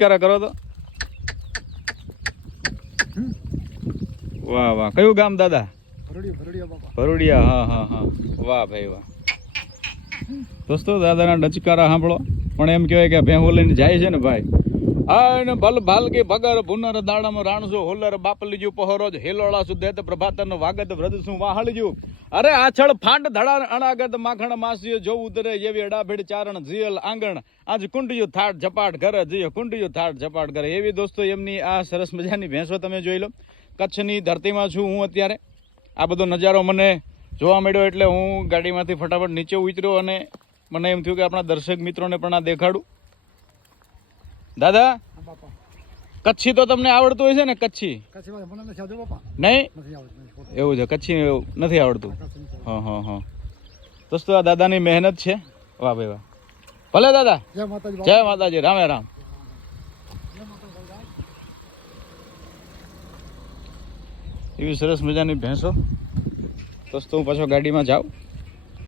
ક્યારે કરો તો વાહ વાહ. કયું ગામ દાદા? ભરૂડિયા. હા હા હા. વાહ ભાઈ વાહ. દોસ્તો દાદાના ડચકારા સાંભળો. પણ એમ કહેવાય કે ભેહું લઈને જાય છે ને ભાઈ. આને બલ ભાલકી ભગર ભુનર દાડમ રાણસો હોલર બાપલીજુ પહોરોજ હેલોળા સુદેત પ્રભાતન વાગત વ્રત શું વાહળજુ. અરે આછળ ફાંડ ધડા અણાગત માખણ માસ્યો જો ઉતરે એવી અડાભેડ ચારણ જીયલ આંગણ આજ કુંડિયું થાટ ઝપાટ કરે જીય કુંડિયું થાટ ઝપાટ કરે. એવી દોસ્તો એમની આ સરસ મજાની ભેંસો તમે જોઈ લો. કચ્છની ધરતીમાં છું હું અત્યારે. આ બધો નજારો મને જોવા મળ્યો એટલે હું ગાડીમાંથી ફટાફટ નીચે ઉતર્યો અને મને એમ થયું કે આપણા દર્શક મિત્રોને પણ આ દેખાડું. દાદા કચ્છી તો તમને આવડતું હોય છે ને? કચ્છી નહીં એવું છે? કચ્છી નથી આવડતું? હા હા હા. દોસ્તો આ દાદાની મહેનત છે. વાહ ભાઈ વાહ. ભલે દાદા. જય માતાજી. રામે રામ. એવી સરસ મજાની ભેંસો. દોસ્તો હું પાછો ગાડીમાં જાઉં.